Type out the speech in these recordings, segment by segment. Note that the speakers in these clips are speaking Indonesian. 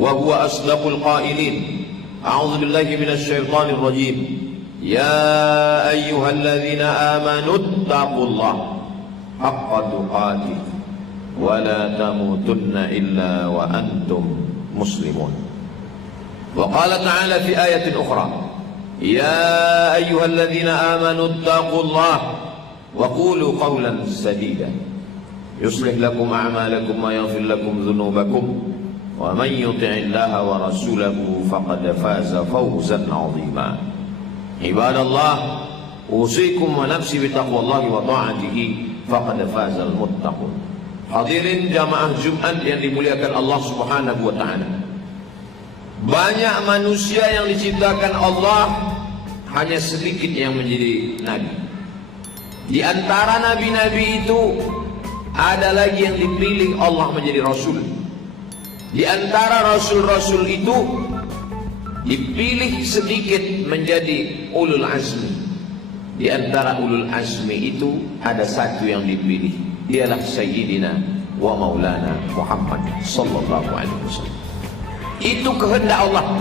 wa huwa asdaqul qailin. A'udzu billahi minasy syaithanir rajim. Ya ayyuhalladzina amanu taqullaha haqqa tuqatih wa la tamutunna illa wa antum muslimun. Wa qala ta'ala fi ayatin ukhra, ya ayyuhalladzina amanu taqullaha wa qulu qawlan sadida yuslih lakum a'malakum wa yaghfir lakum dhunubakum wa man yuti'illaha wa rasulahu faqad faza fawzan 'azima. Ibadallah, usikum wa nafsi bitaqwallahi wa ta'atihi faqad fazal muttaqun. Hadirin jamaah Jumat yang dimuliakan Allah Subhanahu wa taala. Banyak manusia yang diciptakan Allah, hanya sedikit yang menjadi nabi. Di antara nabi-nabi itu ada lagi yang dipilih Allah menjadi rasul. Di antara rasul-rasul itu dipilih sedikit menjadi ulul azmi. Di antara ulul azmi itu ada satu yang dipilih, dialah Sayyidina wa Maulana Muhammad sallallahu alaihi wasallam. Itu kehendak Allah,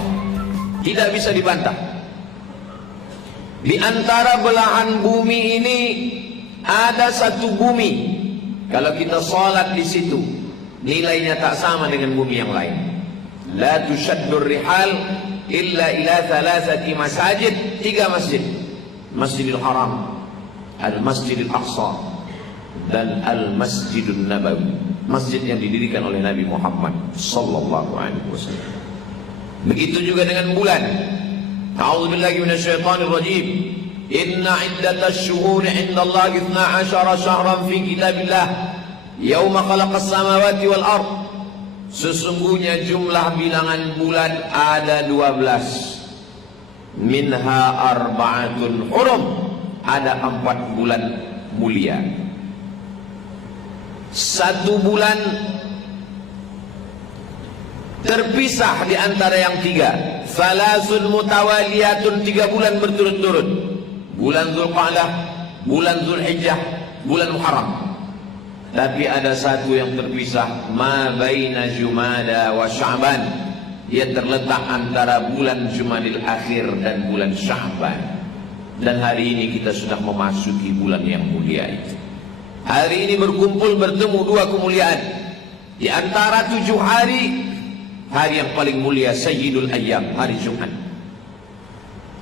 tidak bisa dibantah. Di antara belahan bumi ini ada satu bumi, kalau kita salat di situ nilainya tak sama dengan bumi yang lain. La tushaddur rihal illa ila thalathati masajid, 3 masjid: Masjidil Haram, Al-Masjidil Aqsa, dan Al-Masjidun Nabawi, masjid yang didirikan oleh Nabi Muhammad sallallahu alaihi wasallam. Begitu juga dengan bulan. A'udzubillahi minasyaitonir rajim. Inna iddatash shuhuri 'indallahi 12 syahran fi kitabillah yauma khalaqas samawati wal ard. Sesungguhnya jumlah bilangan bulan ada 12. Minha arba'atun hurum, ada 4 bulan mulia. Satu bulan terpisah di antara yang 3. Salasun mutawaliyatun, 3 bulan berturut-turut. Bulan Dzulqa'dah, bulan Dzulhijjah, bulan Muharram. Tapi ada satu yang terpisah, ma baina Jumada wa Sya'ban. Dia terletak antara bulan Jumadil Akhir dan bulan Sya'ban. Dan hari ini kita sudah memasuki bulan yang mulia itu. Hari ini berkumpul bertemu 2 kemuliaan. Di antara 7 hari, hari yang paling mulia Sayyidul Ayyam, hari Jumat.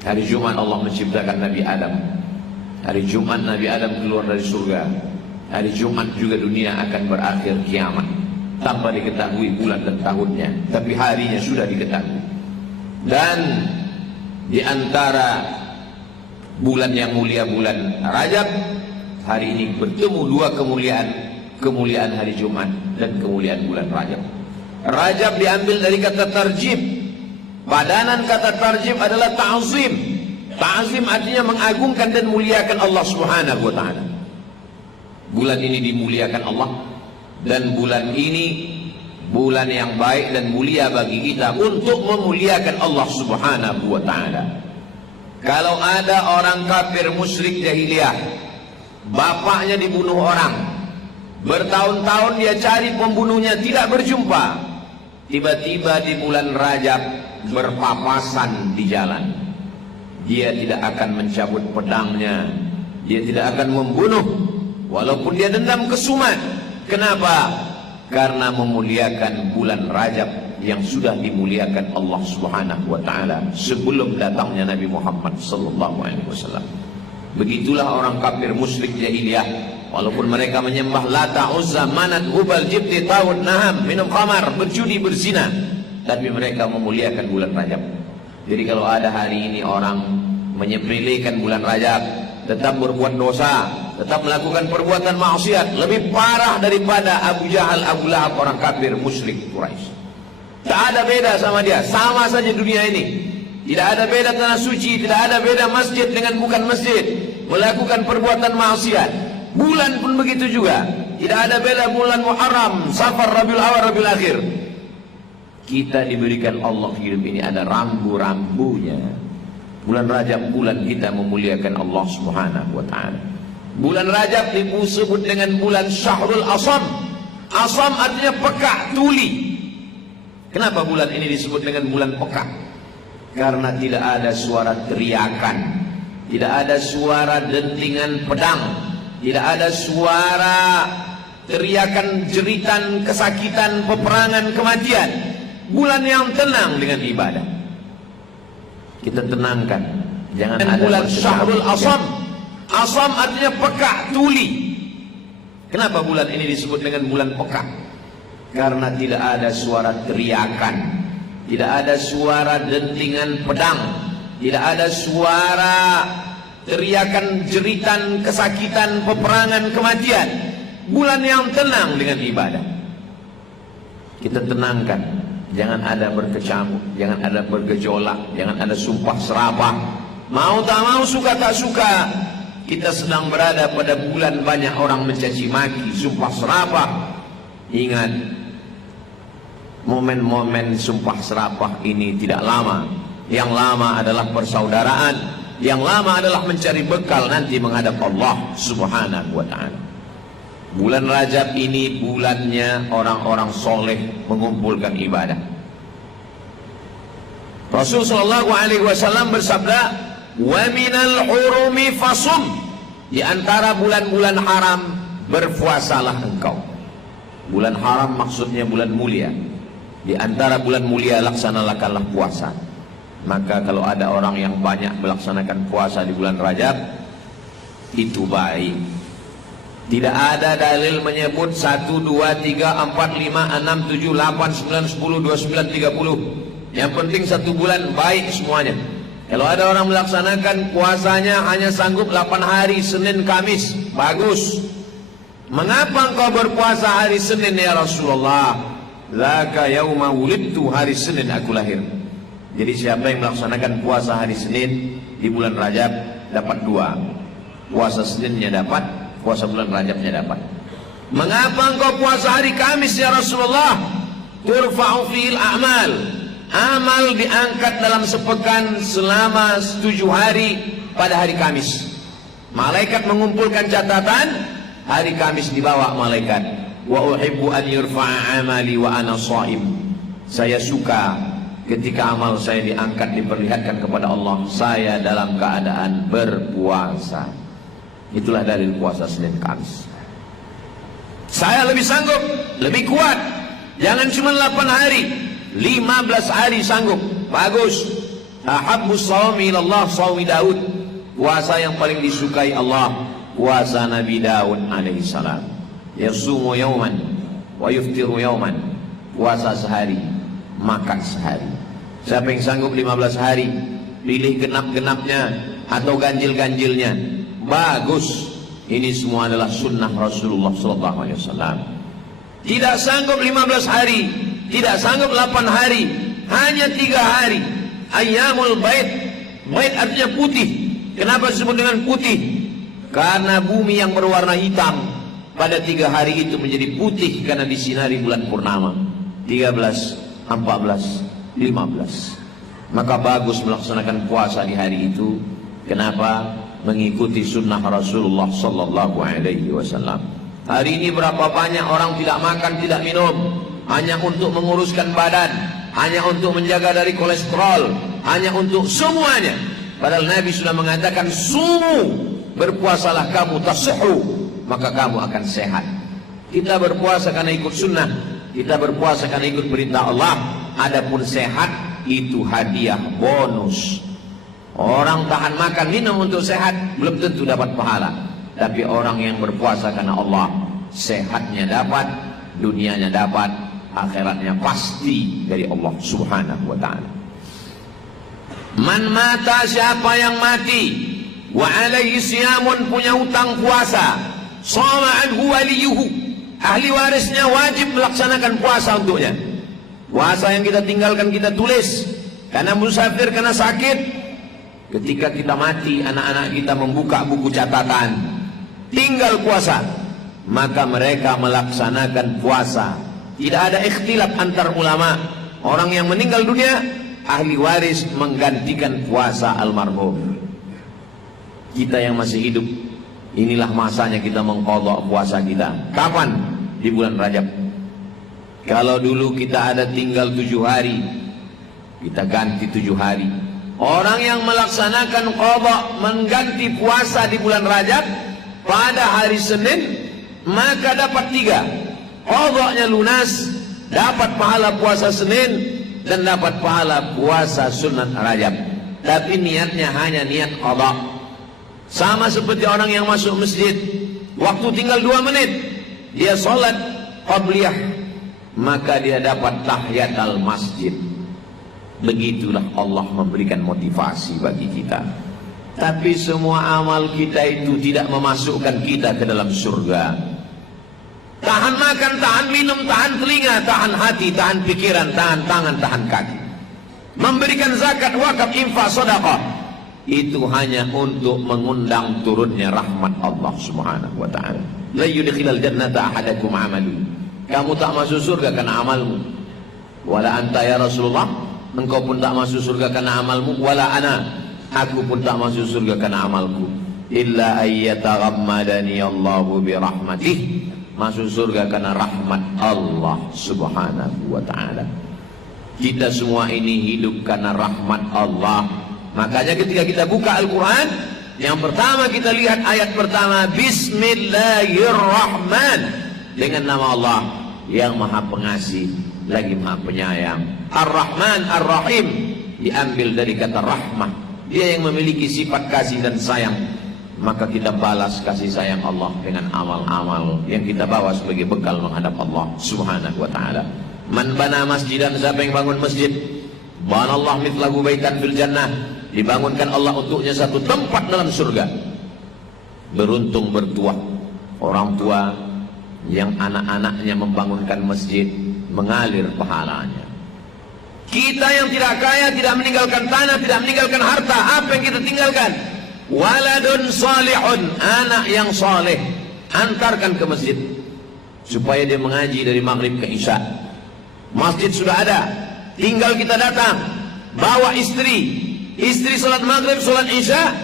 Hari Jumat Allah menciptakan Nabi Adam. Hari Jumat Nabi Adam keluar dari surga. Hari Jumat juga dunia akan berakhir kiamat, tanpa diketahui bulan dan tahunnya, tapi harinya sudah diketahui. Dan di antara bulan yang mulia, bulan Rajab, hari ini bertemu 2 kemuliaan, kemuliaan hari Jumat dan kemuliaan bulan Rajab. Rajab diambil dari kata tarjib. Padanan kata tarjib adalah ta'zim. Ta'zim artinya mengagungkan dan muliakan Allah Subhanahu wa taala. Bulan ini dimuliakan Allah, dan bulan ini bulan yang baik dan mulia bagi kita untuk memuliakan Allah Subhanahu wa taala. Kalau ada orang kafir musyrik jahiliyah, bapaknya dibunuh orang, bertahun-tahun dia cari pembunuhnya tidak berjumpa, tiba-tiba di bulan Rajab berpapasan di jalan, dia tidak akan mencabut pedangnya, dia tidak akan membunuh, walaupun dia dendam kesumat. Kenapa? Karena memuliakan bulan Rajab yang sudah dimuliakan Allah Subhanahu wa taala sebelum datangnya Nabi Muhammad sallallahu alaihi wasallam. Begitulah orang kafir musyrik jahiliyah, walaupun mereka menyembah Lata, Uzza, Manat, Hubal, Jibti, Tawud, Naham, minum khamar, berjudi, berzina, tapi mereka memuliakan bulan Rajab. Jadi kalau ada hari ini orang menyepelekan bulan Rajab, tetap berbuat dosa, tetap melakukan perbuatan maksiat, lebih parah daripada Abu Jahal, Abu Lahab, orang kafir musyrik Quraisy. Tak ada beda sama dia, sama saja dunia ini. Tidak ada beda tanah suci, tidak ada beda masjid dengan bukan masjid, melakukan perbuatan maksiat. Bulan pun begitu juga, tidak ada beda bulan Muharram, Safar, Rabiul Awal, Rabiul Akhir. Kita diberikan Allah hidup ini ada rambu-rambunya. Bulan Rajab bulan kita memuliakan Allah Subhanahu wa taala. Bulan Rajab disebut dengan bulan Syahrul Asam. Asam artinya pekak, tuli. Kenapa bulan ini disebut dengan bulan peka? Karena tidak ada suara teriakan, tidak ada suara dentingan pedang, tidak ada suara teriakan, jeritan, kesakitan, peperangan, kematian. Bulan yang tenang dengan ibadah. Kita tenangkan, jangan ada bulan Syahrul Asam. Asam artinya peka, tuli. Kenapa bulan ini disebut dengan bulan peka? Karena tidak ada suara teriakan, tidak ada suara dentingan pedang, tidak ada suara teriakan, jeritan, kesakitan, peperangan, kematian. Bulan yang tenang dengan ibadah. Kita tenangkan, jangan ada berkecamuk, jangan ada bergejolak, jangan ada sumpah serapah. Mau tak mau, suka tak suka, kita sedang berada pada bulan banyak orang mencaci maki, sumpah serapah. Ingat, momen-momen sumpah serapah ini tidak lama. Yang lama adalah persaudaraan, yang lama adalah mencari bekal nanti menghadap Allah Subhanahu wa ta'ala. Bulan Rajab ini bulannya orang-orang soleh mengumpulkan ibadah. Rasul sallallahu alaihi wasallam bersabda, "Wa minal hurumi fasum." Di antara bulan-bulan haram berpuasalah engkau. Bulan haram maksudnya bulan mulia. Di antara bulan mulia laksanakanlah puasa. Maka kalau ada orang yang banyak melaksanakan puasa di bulan Rajab, itu baik. Tidak ada dalil menyebut 1, 2, 3, 4, 5, 6, 7, 8, 9, 10, 29, 30. Yang penting satu bulan baik semuanya. Kalau ada orang melaksanakan puasanya hanya sanggup 8 hari, Senin, Kamis, bagus. Mengapa engkau berpuasa hari Senin ya Rasulullah? Laka yauma wulidtu, hari Senin aku lahir. Jadi siapa yang melaksanakan puasa hari Senin di bulan Rajab dapat 2. Puasa Seninnya dapat, puasa bulan Rajabnya dapat. Mengapa engkau puasa hari Kamis ya Rasulullah? Turfa'u fil a'mal. Amal diangkat dalam sepekan selama 7 hari pada hari Kamis. Malaikat mengumpulkan catatan, hari Kamis dibawa malaikat. Wa uhibbu an yurfa'a amali wa ana shaim. Saya suka ketika amal saya diangkat, diperlihatkan kepada Allah, saya dalam keadaan berpuasa. Itulah dalil puasa Senin Kamis. Saya lebih sanggup, lebih kuat. Jangan cuma 8 hari, 15 hari sanggup, bagus. Ahabbus shaumi ilallah shaumi Daud. Puasa yang paling disukai Allah, puasa Nabi Daud alaihissalam. Yasumu yauman wa yuftiru yauman. Puasa sehari, makan sehari. Siapa yang sanggup 15 hari, pilih genap-genapnya atau ganjil-ganjilnya, bagus. Ini semua adalah sunnah Rasulullah SAW. Tidak sanggup 15 hari, tidak sanggup 8 hari, hanya 3 hari. Ayyamul bait. Bait artinya putih. Kenapa disebut dengan putih? Karena bumi yang berwarna hitam pada 3 hari itu menjadi putih karena disinari bulan purnama. 13, 14, 15. Maka bagus melaksanakan puasa di hari itu. Kenapa? Mengikuti sunnah Rasulullah sallallahu alaihi wasallam. Hari ini berapa banyak orang tidak makan, tidak minum, hanya untuk menguruskan badan, hanya untuk menjaga dari kolesterol, hanya untuk semuanya. Padahal Nabi sudah mengatakan, sumu, berpuasalah kamu, tasihhu, maka kamu akan sehat. Kita berpuasa karena ikut sunnah, kita berpuasa karena ikut perintah Allah. Adapun sehat itu hadiah bonus. Orang tahan makan minum untuk sehat belum tentu dapat pahala. Tapi orang yang berpuasa karena Allah, sehatnya dapat, dunianya dapat, akhiratnya pasti dari Allah Subhanahu wa ta'ala. Man mata, siapa yang mati, wa alaihi siyamun, punya hutang puasa, shama anhu waliyuhu, ahli warisnya wajib melaksanakan puasa untuknya. Puasa yang kita tinggalkan kita tulis karena musafir, karena sakit. Ketika kita mati, anak-anak kita membuka buku catatan, tinggal puasa, maka mereka melaksanakan puasa. Tidak ada ikhtilaf antar ulama. Orang yang meninggal dunia, ahli waris menggantikan puasa almarhum. Kita yang masih hidup, inilah masanya kita mengqadha puasa kita. Kapan? Di bulan Rajab. Kalau dulu kita ada tinggal 7 hari, kita ganti 7 hari. Orang yang melaksanakan qadha, mengganti puasa di bulan Rajab pada hari Senin, maka dapat 3. Qadhanya lunas, dapat pahala puasa Senin, dan dapat pahala puasa sunat Rajab. Tapi niatnya hanya niat qadha. Sama seperti orang yang masuk masjid, waktu tinggal 2 menit, dia sholat qabliyah, maka dia dapat tahiyatul masjid. Begitulah Allah memberikan motivasi bagi kita. Tapi semua amal kita itu tidak memasukkan kita ke dalam surga. Tahan makan, tahan minum, tahan telinga, tahan hati, tahan pikiran, tahan tangan, tahan kaki. Memberikan zakat, wakaf, infak, sedekah, itu hanya untuk mengundang turunnya rahmat Allah Subhanahu wa taala. La yudkhilal jannata ahadakum amalu. Kamu tak masuk surga karena amalmu. Wala anta ya Rasulullah, engkau pun tak masuk surga karena amalmu. Wala ana, aku pun tak masuk surga karena amalku. Illa ayyataghammadani Allahu bi rahmatih. Masuk surga karena rahmat Allah Subhanahu wa taala. Kita semua ini hidup karena rahmat Allah. Makanya ketika kita buka Al-Quran, yang pertama kita lihat ayat pertama, Bismillahirrahman, dengan nama Allah yang maha pengasih lagi maha penyayang. Ar-Rahman Ar-Rahim diambil dari kata rahmah. Dia yang memiliki sifat kasih dan sayang. Maka kita balas kasih sayang Allah dengan amal-amal yang kita bawa sebagai bekal menghadap Allah Subhanahu wa taala. Man bana masjidan, siapa yang bangun masjid, banallahu mithlahu baitan fil jannah, dibangunkan Allah untuknya satu tempat dalam surga. Beruntung bertuah orang tua yang anak-anaknya membangunkan masjid, mengalir pahalanya. Kita yang tidak kaya, tidak meninggalkan tanah, tidak meninggalkan harta, apa yang kita tinggalkan? Waladun salihun, anak yang saleh, antarkan ke masjid supaya dia mengaji dari maghrib ke isya. Masjid sudah ada, tinggal kita datang, bawa istri salat maghrib, salat isya,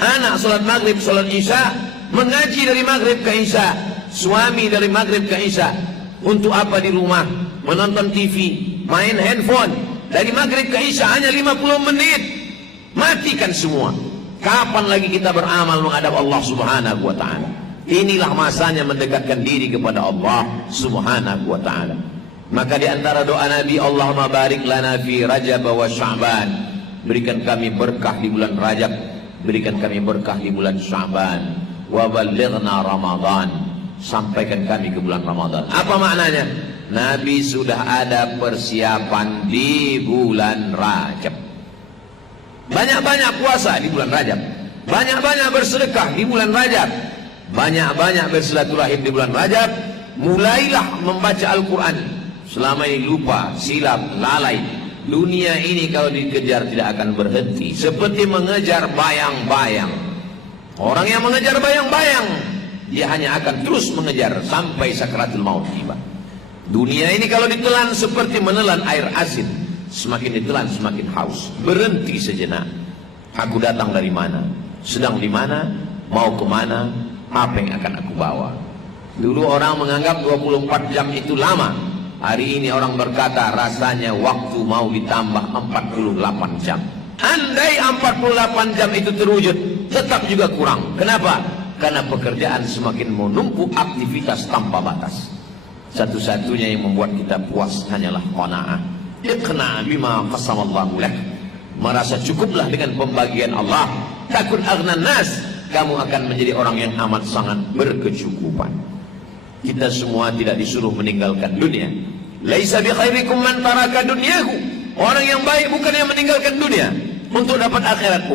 anak salat maghrib, salat isya, mengaji dari maghrib ke isya, suami dari maghrib ke isya. Untuk apa di rumah? Menonton TV, main handphone, dari maghrib ke isya hanya 50 menit, matikan semua. Kapan lagi kita beramal menghadap Allah Subhanahu wa taala? Inilah masanya mendekatkan diri kepada Allah Subhanahu wa taala. Maka di antara doa Nabi, Allahumma barik lana fi Rajab wa Sya'ban. Berikan kami berkah di bulan Rajab, berikan kami berkah di bulan Sya'ban. Wa ballighna Ramadan. Sampaikan kami ke bulan Ramadan. Apa maknanya? Nabi sudah ada persiapan di bulan Rajab. Banyak-banyak puasa di bulan Rajab, banyak-banyak bersedekah di bulan Rajab, banyak-banyak bersilaturahim di bulan Rajab. Mulailah membaca Al-Quran. Selama ini lupa, silap, lalai. Dunia ini kalau dikejar tidak akan berhenti, seperti mengejar bayang-bayang. Orang yang mengejar bayang-bayang, dia hanya akan terus mengejar sampai sakaratul maut tiba. Dunia ini kalau ditelan seperti menelan air asin, semakin ditelan semakin haus. Berhenti sejenak. Aku datang dari mana? Sedang di mana? Mau kemana? Apa yang akan aku bawa? Dulu orang menganggap 24 jam itu lama. Hari ini orang berkata rasanya waktu mau ditambah 48 jam. Andai 48 jam itu terwujud, tetap juga kurang. Kenapa? Karena pekerjaan semakin menumpuk, aktivitas tanpa batas. Satu-satunya yang membuat kita puas hanyalah qanaah. Iqna bima qasamallahu lak. Merasa cukuplah dengan pembagian Allah. Takun aghnan nas, kamu akan menjadi orang yang amat sangat berkecukupan. Kita semua tidak disuruh meninggalkan dunia. Laisa bi khairikum man taraka dunyahu. Orang yang baik bukan yang meninggalkan dunia untuk dapat akhirat.